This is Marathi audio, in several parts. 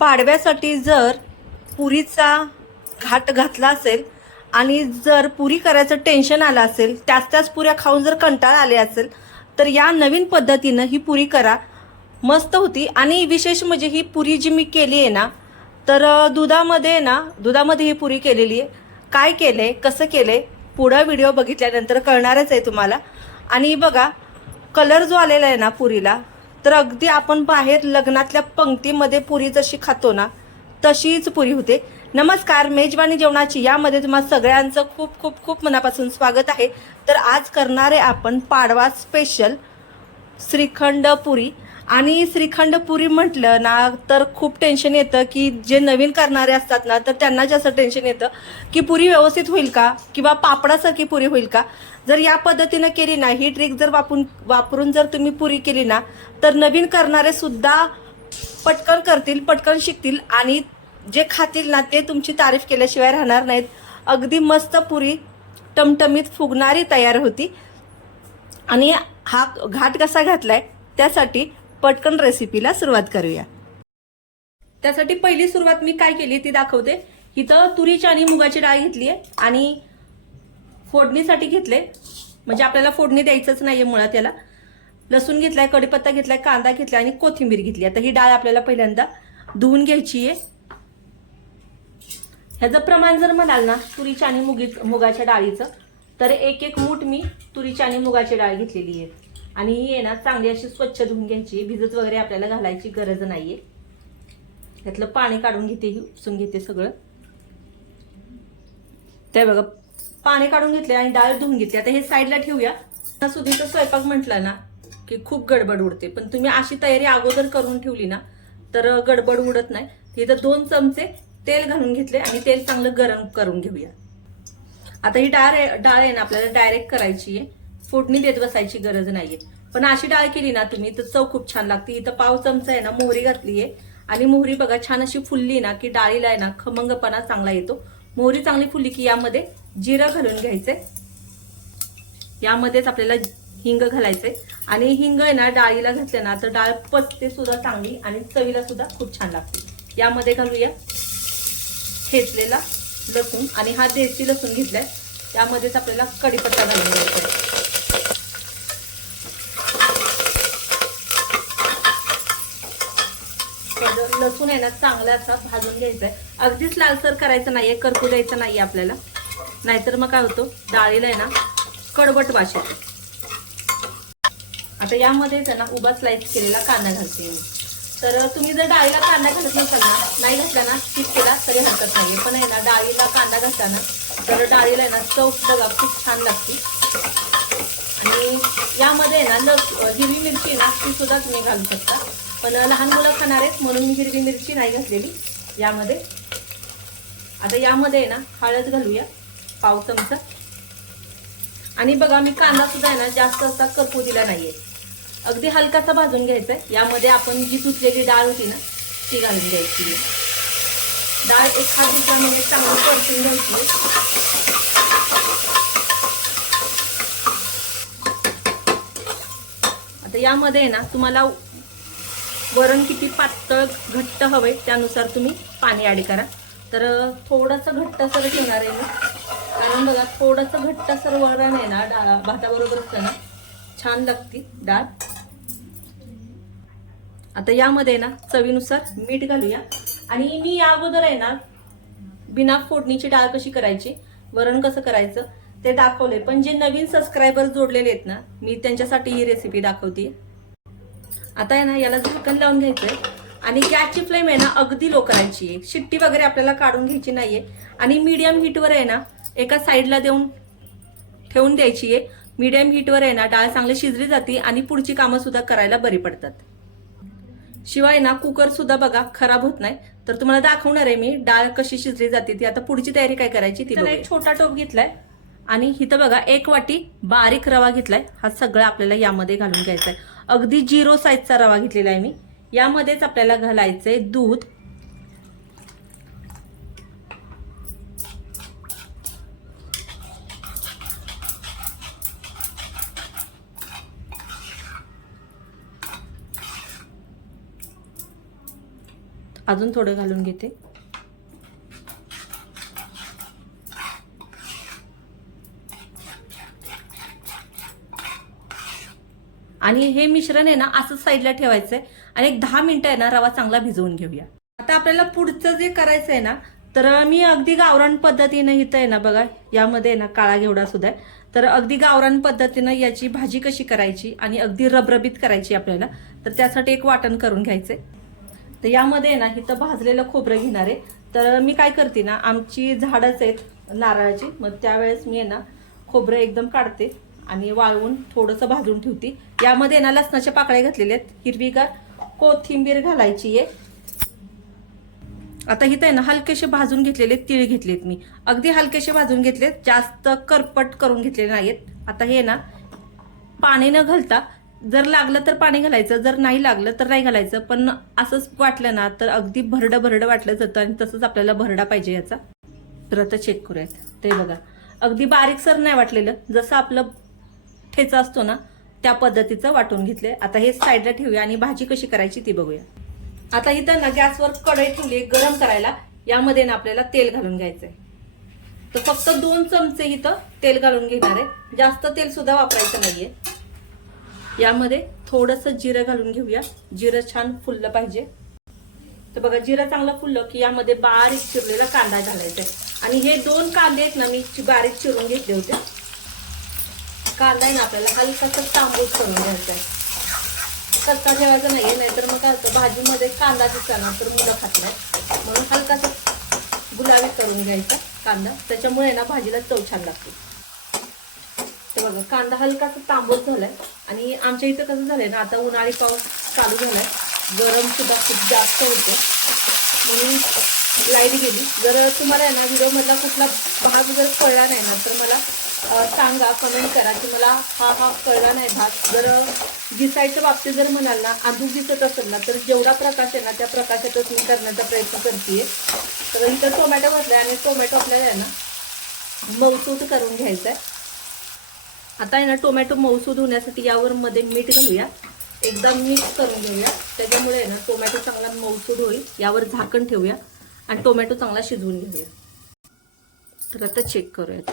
पाडव्यासाठी जर पुरीचा घाट घातला असेल आणि जर पुरी करायचं टेन्शन आलं असेल त्याच त्याच पुऱ्या खाऊन जर कंटाळा आले असेल तर या नवीन पद्धतीनं ही पुरी करा. मस्त होती. आणि विशेष म्हणजे ही पुरी जी मी केली आहे ना तर दुधामध्ये आहे ना दुधामध्ये ही पुरी केलेली आहे. काय केलंय कसं केलंय पुढं व्हिडिओ बघितल्यानंतर कळणारच आहे तुम्हाला. आणि बघा कलर जो आलेला आहे ना पुरीला तर अगदी आपण बाहेर लग्नातल्या पंक्तीमध्ये पुरी जशी खातो ना तशीच पुरी होते. नमस्कार मेजवानी जेवणाची यामध्ये तुम्हाला सगळ्यांचं खूप खूप खूप मनापासून स्वागत आहे. तर आज करणारे आपण पाडवा स्पेशल श्रीखंड पुरी. आणि श्रीखंड पुरी म्हटलं ना तर खूप टेन्शन येतं की जे नवीन करणारे असतात ना तर त्यांना जास्त टेन्शन येतं की पुरी व्यवस्थित होईल का? किंवा पापडासारखी पुरी होईल का? जर या पद्धतीनं केली ना ही ट्रिक जर वापरून वापरून जर तुम्ही पुरी केली ना तर नवीन करणारे सुद्धा पटकन करतील पटकन शिकतील आणि जे खातील ना ते तुमची तारीफ केल्याशिवाय राहणार नाहीत. अगदी मस्त पुरी टमटमीत फुगणारी तयार होती. आणि हा घाट कसा घातलाय त्यासाठी पटकन रेसिपीला सुरुवात करूया. त्यासाठी पहिली सुरुवात मी काय केली ती दाखवते. इथं तुरीची आणि मुगाची डाळ घेतली आहे आणि फोडणीसाठी घेतले. म्हणजे आपल्याला फोडणी द्यायचंच नाही आहे मुळात याला. लसूण घेतलाय कढीपत्ता घेतलाय कांदा घेतलाय आणि कोथिंबीर घेतली. आता ही डाळ आपल्याला पहिल्यांदा धुवून घ्यायची आहे. ह्याचं प्रमाण जर म्हणाल ना तुरीच्या आणि मुगी मुगाच्या डाळीचं तर एक एक मूठ मी तुरीची आणि मुगाची डाळ घेतलेली आहे. आणि ही आहे ना चांगली अशी स्वच्छ धुवून घ्यायची. भिजत वगैरे आपल्याला घालायची गरज नाही आहे त्यातलं पाणी काढून घेते ही उपसून घेते सगळं. ते बघा पाणी काढून घेतले आणि डाळ धुवून घेतली. आता हे साईडला ठेवूया. सुधीचा स्वयंपाक म्हटला ना की खूप गडबड उडते. पण तुम्ही अशी तयारी अगोदर करून ठेवली ना तर गडबड उडत नाही. तिथं दोन चमचे तेल घालून घेतले आणि तेल चांगलं गरम करून घेऊया. आता ही डाळ आहे- डाळ आहे ना आपल्याला डायरेक्ट करायची आहे. फोडणी देत बसायची गरज नाहीये. पण अशी डाळ केली ना तुम्ही तर चव खूप छान लागते. इथं पाव चमचा आहे ना मोहरी घातली आहे. आणि मोहरी बघा छान अशी फुलली ना की डाळीला आहे ना खमंगपणा चांगला येतो. मोहरी चांगली फुलली की यामध्ये जिरं घालून घ्यायचंय. यामध्येच आपल्याला हिंग घालायचंय. आणि हिंग आहे ना डाळीला घातल्या ना तर डाळ पचते सुद्धा चांगली आणि चवीला सुद्धा खूप छान लागते. यामध्ये घालूया ठेचलेला लसूण. आणि हा देशी लसूण घेतलाय. त्यामध्येच आपल्याला कढीपत्ता घालून घ्यायचा लसूण आहे ना चांगला असा भाजून घ्यायचा आहे. अगदीच लालसर करायचं नाहीये करपू द्यायचं नाहीये आपल्याला. नाहीतर मग काय होतं? डाळीला आहे ना कडवट वाश येतो. आता यामध्येच आहे ना उभा स्लाइस केलेला कांदा घालते तर तुम्ही जर डाळीला कांदा घालत नसाल ना नाही घातला ना स्किप केला तरी हरकत नाही पण आहे ना डाळीला कांदा घातला तर डाळीला आहे ना चव बघा खूप छान लागते. आणि यामध्ये आहे ना हिरवी मिरची आहे ना ती सुद्धा तुम्ही घालू शकता. पण लहान मुलं खाणार आहेत म्हणून हिरवी मिरची नाही घातलेली यामध्ये. आता यामध्ये आहे ना हळद घालूया. पाव चमचा. आणि बघा मी कांदा सुद्धा आहे ना जास्त असा करपू दिला नाहीये. अगदी हलकासा भाजून घ्यायचा आहे यामध्ये आपण जी धुतलेली डाळ होती ना ती घालून द्यायची डाळ एक हात दिवसा म्हणजे चांगली परतून घ्यायची. आता यामध्ये आहे ना तुम्हाला वरण किती पातळ घट्ट हवे त्यानुसार तुम्ही पाणी ॲड करा. तर थोडंसं घट्ट सगळं ठेवणार आहे मी. कारण बघा थोडंसं घट्टसर वरण आहे ना डाळ भाताबरोबर असतं ना छान लागते डाळ. आता यामध्ये ना चवीनुसार मीठ घालूया. आणि मी या अगोदर आहे ना बिना फोडणीची डाळ कशी करायची वरण कसं करायचं ते दाखवले पण जे नवीन सबस्क्रायबर जोडलेले आहेत ना मी त्यांच्यासाठी ही रेसिपी दाखवते. आता आहे ना याला झाकण लावून घ्यायचंय. आणि गॅसची फ्लेम आहे ना अगदी लो करायची आहे. शिट्टी वगैरे आपल्याला काढून घ्यायची नाहीये. आणि मीडियम हीटवर आहे ना एका साईडला देऊन ठेवून द्यायची आहे. मीडियम हीटवर आहे ना डाळ चांगली शिजली जाते आणि पुढची कामं सुद्धा करायला बरी पडतात. शिवाय ना कुकर सुद्धा बघा खराब होत नाही. तर तुम्हाला दाखवणार आहे मी डाळ कशी शिजली जाते ती. आता पुढची तयारी काय करायची ती. एक छोटा टोप घेतलाय. आणि इथं बघा एक वाटी बारीक रवा घेतलाय. हा सगळा आपल्याला यामध्ये घालून घ्यायचा आहे अगदी झिरो साईजचा रवा घेतलेला आहे मी. यामध्येच आपल्याला घालायचंय दूध. अजून थोडं घालून घेते. आणि हे मिश्रण आहे ना असंच साईडला ठेवायचं आहे आणि एक दहा मिनिटं आहे ना रवा चांगला भिजवून घेऊया. आता आपल्याला पुढचं जे करायचं आहे ना तर मी अगदी गावरान पद्धतीनं इथं आहे ना बघा यामध्ये आहे ना काळा घेवडा सुद्धा आहे. तर अगदी गावरान पद्धतीनं याची भाजी कशी करायची आणि अगदी रबरबीत करायची आपल्याला तर त्यासाठी एक वाटण करून घ्यायचं आहे तर यामध्ये आहे ना इथं भाजलेलं खोबरं घेणार आहे. तर मी काय करते ना आमची झाडच आहेत नारळाची मग त्यावेळेस मी आहे ना खोबरं एकदम काढते आणि वाळवून थोडंसं भाजून ठेवते. यामध्ये ना लसणाच्या पाकळ्या घातलेल्या आहेत हिरवीगार कोथिंबीर घालायची आहे. आता इथं आहे ना हलकेसे भाजून घेतलेले तीळ घेतलेत मी. अगदी हलकेसे भाजून घेतलेत जास्त करपट करून घेतलेले नाहीत आता हे ना पाणी न घालता जर लागलं तर पाणी घालायचं जर नाही लागलं तर नाही घालायचं. पण असंच वाटलं ना तर अगदी भरडं भरडं वाटलं जातं आणि तसंच आपल्याला भरडा पाहिजे याचा. तर आता चेक करूयात. ते बघा. अगदी बारीकसर नाही वाटलेलं. जसं आपलं ठेचा असतो ना त्या पद्धतीचं वाटून घेतले आता हे साईडला ठेवूया आणि भाजी कशी करायची ती बघूया. आता इथं ना गॅसवर कढई ठेवली गरम करायला. यामध्ये ना आपल्याला तेल घालून घ्यायचंय. तर फक्त दोन चमचे इथं तेल घालून घेणार आहे. जास्त तेल सुद्धा वापरायचं नाहीये. यामध्ये थोडंसं जिरं घालून घेऊया. जिरं छान फुललं पाहिजे. तर बघा जिरं चांगलं फुललं की यामध्ये बारीक चिरलेला कांदा घालायचा आहे. आणि हे दोन कांदे आहेत ना मी चि- बारीक चिरून घेतले होते. कांदा आहे ना आपल्याला हलकासा तांबूस करून घ्यायचा आहे. कच्चा ठेवायचा आहे नाहीतर मग काय होतं भाजीमध्ये कांदा दिसला ना तर मुलं खात नाही म्हणून हलकासा गुलाबी करून घ्यायचा कांदा. त्याच्यामुळे ना भाजीला चव छान लागते. ते बघा. कांदा हलकासा तांबूस झालाय. आणि आमच्या इथं कसं झालंय ना आता उन्हाळी पाऊस चालू झालाय. गरम सुद्धा खूप जास्त होतो म्हणून लाइट गेली. जर तुम्हाला आहे ना व्हिडिओमधला कुठला भाग जर कळला नाही ना तर मला सांगा कमेंट करा की मला हा हा कळला नाही भाग. जर दिसायच्या बाबतीत जर म्हणाल ना अजून दिसत असेल ना तर जेवढा प्रकाश आहे ना त्या प्रकाशातच मी करण्याचा प्रयत्न करते तर इथं टोमॅटो घातलाय आणि टोमॅटो आपल्याला आहे ना मौसूद करून घ्यायचा आहे आता आहे ना टोमॅटो मौसू होण्यासाठी यावर मध्ये मीठ घालूया. एकदम मिक्स करून घेऊया. त्याच्यामुळे ना टोमॅटो चांगला मौसूद होईल. यावर झाकण ठेवूया आणि टोमॅटो चांगला शिजवून घेऊया. तर आता चेक करूयात.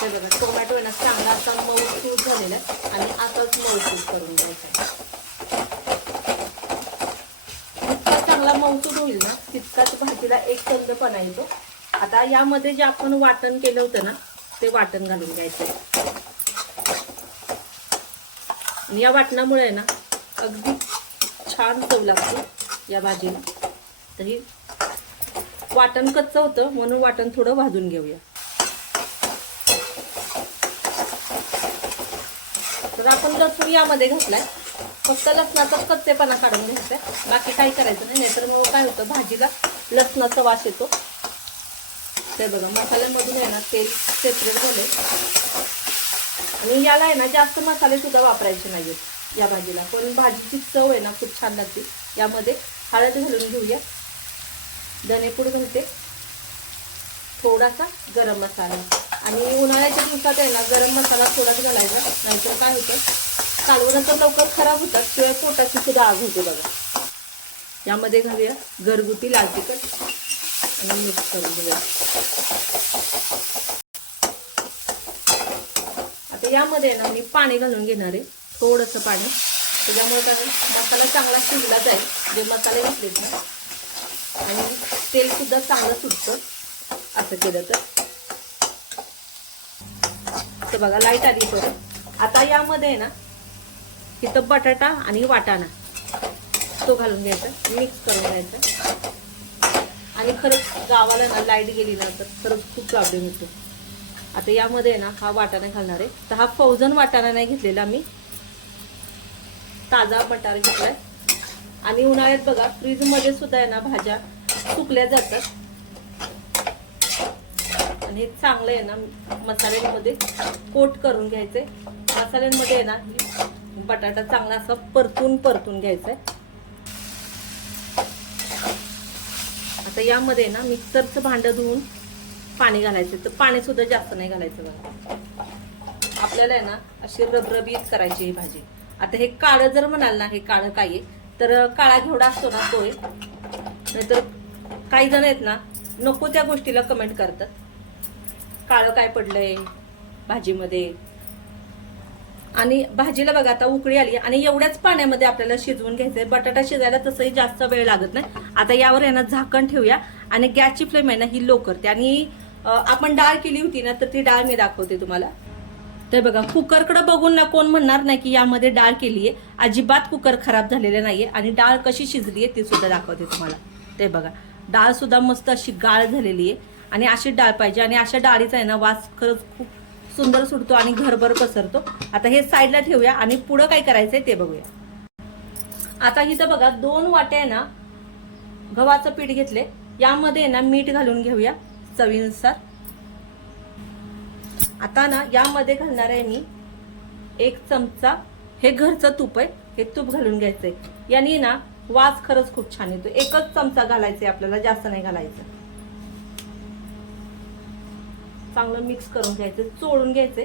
बघा टोमॅटो आहे ना चांगला असा मऊसूद झालेला आहे आणि आताच मौसूद करून घ्यायचा जितका चांगला मऊसूद होईल ना तितकाच भाजीला एक कंदपणा येतो. आता यामध्ये जे आपण वाटण केलं होतं ना ते वाटण घालून घ्यायचं. आणि या वाटणामुळे ना अगदी छान चव लागते या भाजीला. तरी वाटण कच्चं होतं म्हणून वाटण थोडं भाजून घेऊया. तर आपण लसूण यामध्ये घातलाय. फक्त लसणाचा कच्चेपणा काढून घ्यायचा बाकी काही करायचं नाही नाहीतर मग काय होतं भाजीला लसणाचा वास येतो. ते बघा. मसाल्यामधून आहे ना तेल सेपरेट झाले आणि याला आहे ना जास्त मसाले सुद्धा वापरायचे नाहीयेत या भाजीला. पण भाजीची चव आहे ना खूप छान लागते. यामध्ये हळद घालून घेऊया. धनेपूड घालते. थोडासा गरम मसाला. आणि उन्हाळ्याच्या दिवसात आहे ना गरम मसाला थोडाच घालायचा. नाहीतर काय होतं कालवणं तर लवकर खराब होतात शिवाय पोटाची सुद्धा आग होते बघा. यामध्ये घालूया घरगुती लाल तिखट. आणि मिक्स करून घेऊया आता यामध्ये ना मी पाणी घालून घेणार आहे थोडंसं पाणी. त्याच्यामुळे काय मसाला चांगला शिजला जाईल जे मसाले घातलेत ना. आणि तेल सुद्धा चांगलं सुटतं असं केलं तर. बघा लाइट आली परत आता यामध्ये आहे ना इथं बटाटा आणि वाटाणा. तो घालून घ्यायचा मिक्स करून घ्यायचा. आणि खरंच गावाला ना लाइट गेली ना तर खरंच खूप प्रॉब्लेम होतो. आता यामध्ये आहे ना हा वाटाणा घालणार आहे. तर हा फौजन वाटाणा नाही घेतलेला मी. ताजा मटार घेतलाय. आणि उन्हाळ्यात बघा फ्रीजमध्ये सुद्धा आहे ना भाज्या सुकल्या जातात. आणि हे चांगलं आहे ना मसाल्यांमध्ये कोट करून घ्यायचे मसाल्यांमध्ये आहे ना बटाटा चांगला असा परतून परतून घ्यायचा आहे आता यामध्ये ना मिक्सरचं भांडं धुवून पाणी घालायचं. तर पाणीसुद्धा जास्त नाही घालायचं बघा. आपल्याला आहे ना अशी रबरबीत करायची ही भाजी. आता हे काळं जर म्हणाल ना हे काळं काय आहे तर काळा घेवडा असतो ना तोय. नाहीतर काही जण आहेत ना नको त्या गोष्टीला कमेंट करतात. काळं काय पडलंय भाजीमध्ये? आणि भाजीला बघा आता उकळी आली आणि एवढ्याच पाण्यामध्ये आपल्याला शिजवून घ्यायचंय. बटाटा शिजायला तसंही जास्त वेळ लागत नाही. आता यावर आहे ना झाकण ठेवूया आणि गॅसची फ्लेम आहे ना ही लो करते. आणि आपण डाळ केली होती ना तर ती डाळ मी दाखवते तुम्हाला. तर बघा कुकरकडे बघून ना कोण म्हणणार नाही की यामध्ये डाळ केली आहे. अजिबात कुकर खराब झालेले नाहीये आणि डाळ कशी शिजली आहे ती सुद्धा दाखवते तुम्हाला. ते बघा डाळ सुद्धा मस्त अशी गाळ झालेली आहे आणि अशी डाळ पाहिजे आणि अशा डाळीचा आहे ना वास खरंच खूप सुंदर सुटतो आणि घरभर पसरतो. आता हे साईडला ठेवूया आणि पुढं काय करायचंय ते बघूया. आता इथं बघा दोन वाट्या आहे ना गव्हाचं पीठ घेतले. यामध्ये आहे ना मीठ घालून घेऊया चवीनुसार. आता ना यामध्ये घालणार आहे मी एक चमचा हे घरचं तूप आहे हे तूप घालून घ्यायचंय. याने ना वास खरंच खूप छान येतो. एकच चमचा घालायचा आपल्याला जास्त नाही घालायचं. चांगलं मिक्स करून घ्यायचं चोळून घ्यायचे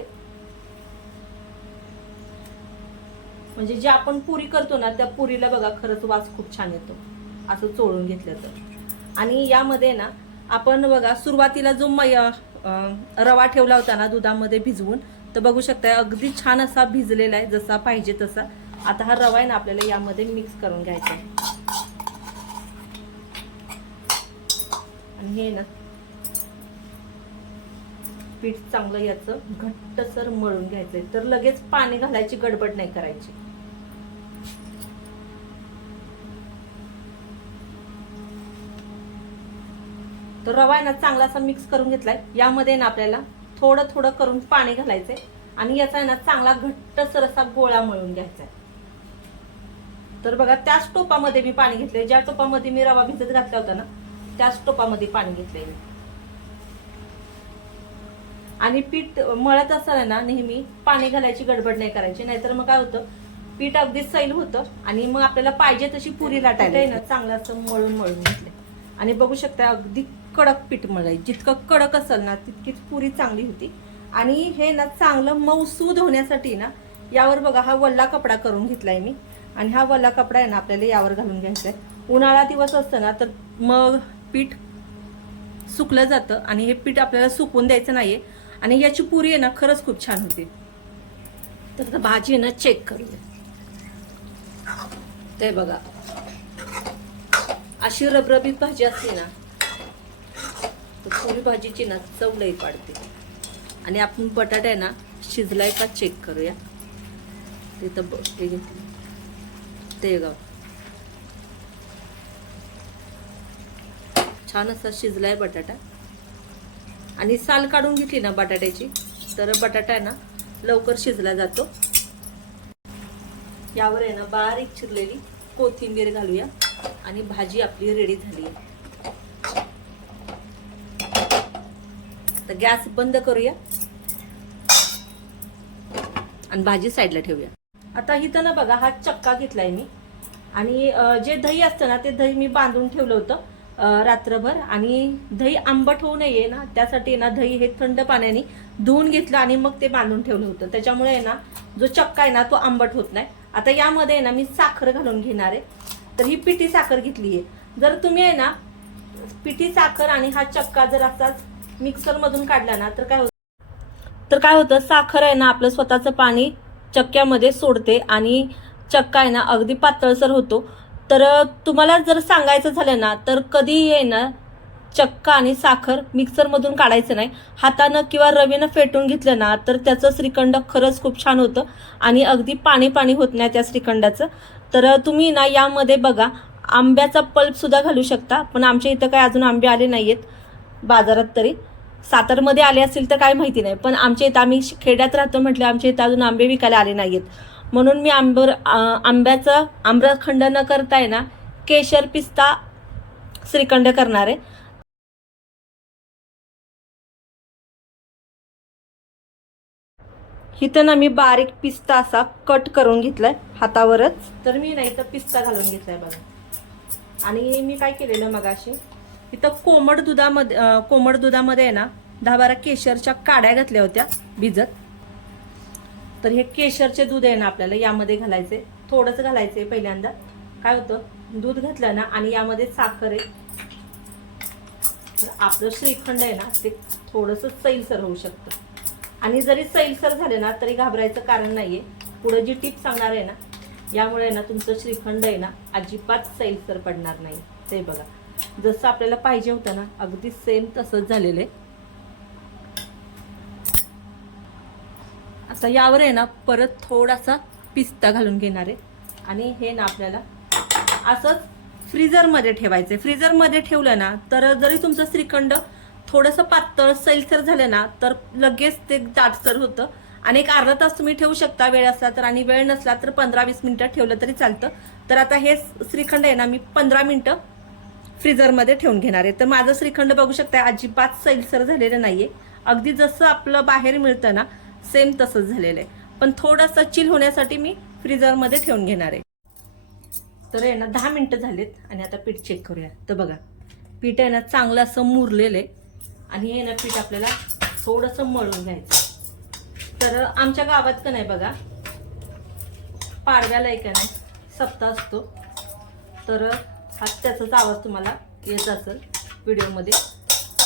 म्हणजे जे आपण पुरी करतो ना त्या पुरीला बघा खरंच वास खूप छान येतो. असं चोळून घेतलं तर. आणि यामध्ये ना आपण बघा सुरुवातीला जो मय रवा ठेवला होता ना दुधामध्ये भिजवून तर बघू शकता अगदी छान असा भिजलेला आहे जसा पाहिजे तसा. आता हा रवा आहे ना आपल्याला यामध्ये मिक्स करून घ्यायचा आहे. आणि हे ना पीठ चांगलं याचं घट्टसर मळून घ्यायचंय. तर लगेच पाणी घालायची गडबड नाही करायची. तर रवा आहे ना चांगला असा मिक्स करून घेतलाय. यामध्ये ना आपल्याला थोडं थोडं करून पाणी घालायचंय. आणि याचा आहे ना चांगला घट्टसर असा गोळा मळून घ्यायचा आहे तर बघा त्याच टोपामध्ये मी पाणी घेतलंय. ज्या टोपामध्ये मी रवा भिजत घातला होता ना त्याच टोपामध्ये पाणी घेतलंय मी. आणि पीठ मळत असताना ना नेहमी पाणी घालायची गडबड नाही करायची नाहीतर मग काय होतं? पीठ अगदी सैल होतं आणि मग आपल्याला पाहिजे तशी पुरी लाटायला आहे ना चांगलं असं मळून मळून घेतलंय. आणि बघू शकता अगदी कडक पीठ मळाय जितकं कडक असेल ना तितकीच पुरी चांगली होती. आणि हे ना चांगलं मऊसूद होण्यासाठी ना यावर बघा हा वल्ला कपडा करून घेतलाय मी. आणि हा वल्ला कपडा आहे ना आपल्याला यावर घालून घ्यायचा आहे. उन्हाळा दिवस असतं ना तर मग पीठ सुकलं जातं आणि हे पीठ आपल्याला सुकवून द्यायचं नाहीये. आणि याची पुरी आहे ना खरंच खूप छान होते. तर आता भाजी आहे ना चेक करूया. ते बघा. अशी रबरबीत भाजी असते ना तर पुरी भाजीची ना चवलही पाडते. आणि आपण बटाटा आहे ना शिजलाय का चेक करूया. ते तर ते घेतलं ते गाव छान असा शिजलाय बटाटा. आणि साल काढून घेतली ना बटाट्याची. तर बटाटा आहे ना लवकर शिजला जातो. यावर आहे ना बारीक चिरलेली कोथिंबीर घालूया. आणि भाजी आपली रेडी झाली आहे. तर गॅस बंद करूया. आणि भाजी साईडला ठेवूया. आता इथं ना बघा हा चक्का घेतलाय मी. आणि जे दही असतं ना ते दही मी बांधून ठेवलं होतं. रात्रभर आणि दही आंबट होऊ नये ना त्यासाठी ना दही हे थंड पाण्याने धुवून घेतलं आणि मग ते बांधून ठेवलं होतं. त्याच्यामुळे ना जो चक्का आहे ना तो आंबट होत नाही. आता यामध्ये आहे ना मी साखर घालून घेणार आहे. तर ही पिठी साखर घेतली आहे. जर तुम्ही आहे ना पिठी साखर आणि हा चक्का जर असाच मिक्सर मधून काढला ना तर काय होतं? तर काय होतं साखर आहे ना आपलं स्वतःचं पाणी चक्क्यामध्ये सोडते आणि चक्का आहे ना अगदी पातळसर होतो. तर तुम्हाला जर सांगायचं झालं ना तर कधी आहे ना चक्का आणि साखर मिक्सरमधून काढायचं नाही. हातानं किंवा रवीनं फेटून घेतलं ना तर त्याचं श्रीखंड खरंच खूप छान होतं आणि अगदी पाणी पाणी होत नाही त्या श्रीखंडाचं. तर तुम्ही ना यामध्ये बघा आंब्याचा पल्पसुद्धा घालू शकता पण आमच्या इथं काय अजून आंबे आले नाही आहेत बाजारात तरी. सातारमध्ये आले असतील तर काय माहिती नाही पण आमच्या इथं आम्ही खेड्यात राहतो म्हटलं आमच्या इथं अजून आंबे विकायला आले नाही आहेत म्हणून मी आंबर आंब्याचं आम्रखंड न करताय ना केशर पिस्ता श्रीखंड करणार आहे. इथं ना मी बारीक पिस्ता असा कट करून घेतलाय हातावरच. तर मी नाही तर पिस्ता घालून घेतलाय बघा. आणि मी काय केलेलं मगाशी इथं कोमट दुधामध्ये कोमट दुधामध्ये आहे ना दहा बारा केशरच्या काड्या घातल्या होत्या भिजत. तर हे केशरचे दूध आहे ना आपल्याला यामध्ये घालायचे. थोडंच घालायचे पहिल्यांदा. काय होतं? दूध घातलं ना आणि यामध्ये साखर आहे. तर आपलं श्रीखंड आहे ना ते थोडंसं सैलसर होऊ शकतं. आणि जरी सैलसर झाले ना तरी घाबरायचं कारण नाही आहे पुढं जी टीप सांगणार आहे ना यामुळे ना तुमचं श्रीखंड आहे ना अजिबात सैलसर पडणार नाही. ते बघा. जसं आपल्याला पाहिजे होतं ना अगदी सेम तसंच झालेलं आहे. असा यावर आहे ना परत थोडासा पिस्ता घालून घेणार आहे. आणि हे ना आपल्याला असंच फ्रीजरमध्ये ठेवायचं फ्रीजरमध्ये ठेवलं ना तर जरी तुमचं श्रीखंड थोडंसं पातळ सैलसर झालं ना तर लगेच ते दाटसर होतं. आणि एक अर्धा तास तुम्ही ठेवू शकता वेळ असला तर. आणि वेळ नसला तर पंधरा वीस मिनटं ठेवलं तरी चालतं. तर आता हे श्रीखंड आहे ना मी पंधरा मिनटं फ्रीजरमध्ये ठेवून घेणार आहे. तर माझं श्रीखंड बघू शकता अजिबात सैलसर झालेलं नाही आहे अगदी जसं आपलं बाहेर मिळतं ना सेम तसंच झालेलं आहे. पण थोडासा चिल होण्यासाठी मी फ्रीजरमध्ये ठेवून घेणार आहे. तर आहे ना दहा मिनटं झालीत आणि आता पीठ चेक करूया. तर बघा पीठ आहे ना चांगलं असं मुरलेलं आहे. आणि हे ना पीठ आपल्याला थोडंसं मळून घ्यायचं तर आमच्या गावात का नाही बघा पाडव्याला एक आहे ना सप्ताह असतो. तर हा त्याचाच आवाज तुम्हाला येत असेल व्हिडिओमध्ये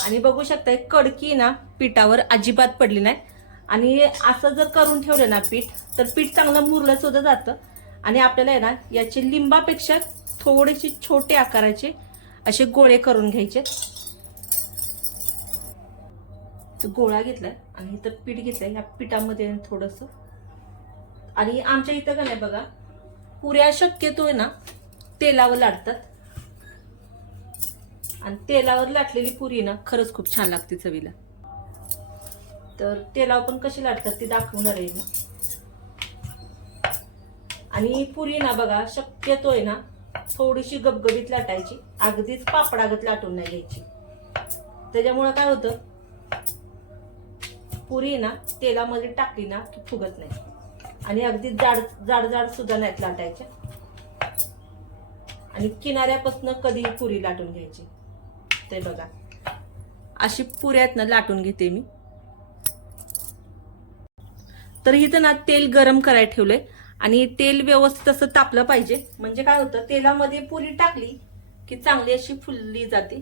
आणि बघू शकता एक कडकी ना पिठावर अजिबात पडली नाही. आणि असं जर करून ठेवलं ना पीठ तर पीठ चांगलं मुरलं सुद्धा जातं. आणि आपल्याला आहे ना याचे लिंबापेक्षा थोडेसे छोटे आकाराचे असे गोळे करून घ्यायचे. गोळा घेतलाय आणि इथं पीठ घेतलंय या पिठामध्ये थोडस. आणि आमच्या इथं का नाही बघा पुऱ्या शक्यतो आहे ना तेलावर लाटतात. आणि तेलावर लाटलेली पुरी ना खरंच खूप छान लागते चवीला. तर तेलावर पण कशी लाटतात ते दाखवणार आहे मी. आणि पुरी ना बघा शक्यतो आहे ना थोडीशी गबगबीत लाटायची. अगदीच पापडागत लाटून नाही घ्यायची. त्याच्यामुळे काय होतं पुरी ना तेलामध्ये टाकली ना की फुगत नाही. आणि अगदी जाड जाड जाड सुद्धा नाहीत लाटायच्या. आणि किनाऱ्यापासून कधी पुरी लाटून घ्यायची. ते बघा. अशी पुऱ्यात लाटून घेते मी. तर इथं ना तेल गरम करायला ठेवलंय. आणि तेल व्यवस्थित असं तापलं पाहिजे. म्हणजे काय होतं तेलामध्ये पुरी टाकली की चांगली अशी फुलली जाते.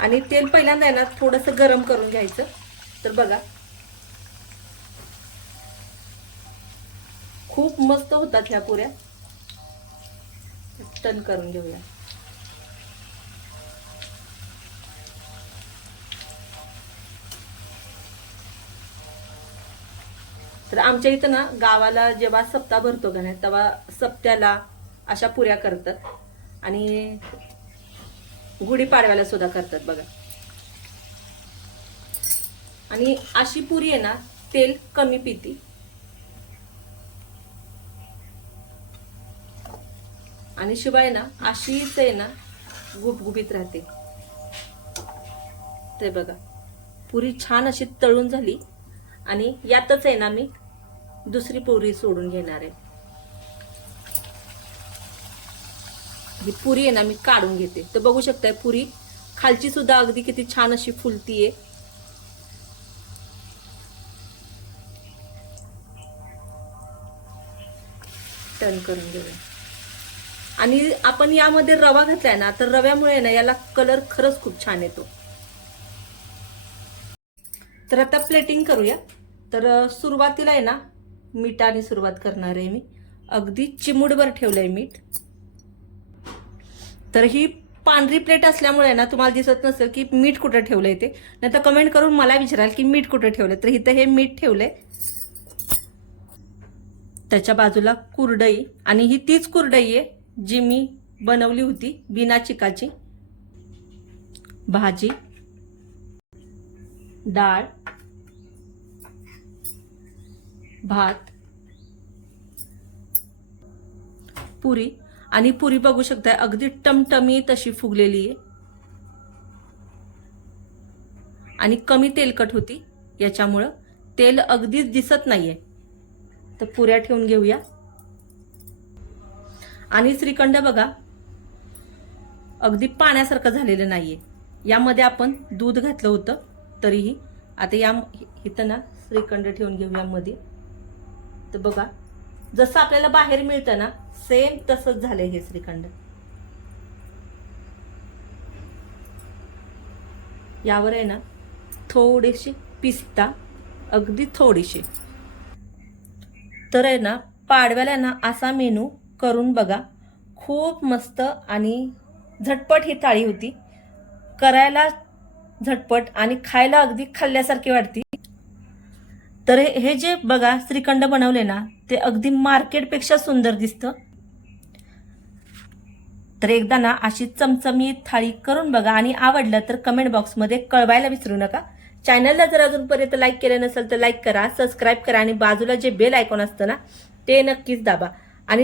आणि तेल पहिल्यांदा आहे ना थोडस गरम करून घ्यायचं. तर बघा. खूप मस्त होतात ह्या पुऱ्या. टन करून घेऊया. तर आमच्या इथं ना गावाला जेव्हा सप्ता भरतो का नाही तेव्हा सप्त्याला अशा पुऱ्या करतात. आणि गुढीपाडव्याला सुद्धा करतात बघा. आणि अशी पुरी आहे ना तेल कमी पिती. आणि शिवाय ना अशीच आहे ना गुबगुबीत राहते. ते बघा. पुरी छान अशी तळून झाली. आणि यातच आहे ना मी दुसरी पुरी सोडून घेणार आहे. ही पुरी आहे ना मी काढून घेते. तर बघू शकताय पुरी खालची सुद्धा अगदी किती छान अशी फुलतीये. टर्न करून घेऊया. आणि आपण यामध्ये रवा घातलाय ना तर रव्यामुळे ना याला कलर खरंच खूप छान येतो. तर आता प्लेटिंग करूया. तर सुरुवातीला आहे ना मिठाने सुरुवात करणार आहे मी. अगदी चिमुडभर आहे मीठ. तर ही पांढरी प्लेट असल्यामुळे ना तुम्हाला दिसत नसेल की मीठ कुठं ठेवलंय ते. नाही तर कमेंट करून मला विचाराल की मीठ कुठं ठेवलं तर इथं हे मीठ ठेवलंय. त्याच्या बाजूला कुरडई आणि ही तीच कुरडई आहे जी मी बनवली होती बिना चिकाची. भाजी डाळ भात पुरी. आणि पुरी बघू शकताय अगदी टमटमी तशी फुगलेली आहे. आणि कमी तेलकट होती याच्यामुळं तेल अगदीच दिसत नाहीये. तर पुऱ्या ठेवून घेऊया. आणि श्रीखंड बघा अगदी पाण्यासारखं झालेलं नाहीये. यामध्ये आपण दूध घातलं होतं तरीही. आता या इथं ना श्रीखंड ठेवून घेऊया मध्ये. तर बघा जसं आपल्याला बाहेर मिळतं ना सेम तसंच झालंय हे श्रीखंड. यावर आहे ना थोडीशी पिस्ता अगदी थोडीशी तर आहे ना पाडव्याला ना असा मेनू करून बघा. खूप मस्त आणि झटपट ही थाळी होती. करायला झटपट आणि खायला अगदी खाल्ल्यासारखी वाटती. तर हे जे बघा श्रीखंड बनवले ना ते अगदी मार्केटपेक्षा सुंदर दिसतं. तर एकदा ना अशी चमचमीत थाळी करून बघा आणि आवडलं तर कमेंट बॉक्समध्ये कळवायला विसरू नका. चॅनलला जर अजूनपर्यंत लाईक केलं नसेल तर लाईक करा सबस्क्राईब करा आणि बाजूला जे बेल आयकॉन असतं ना ते नक्कीच दाबा.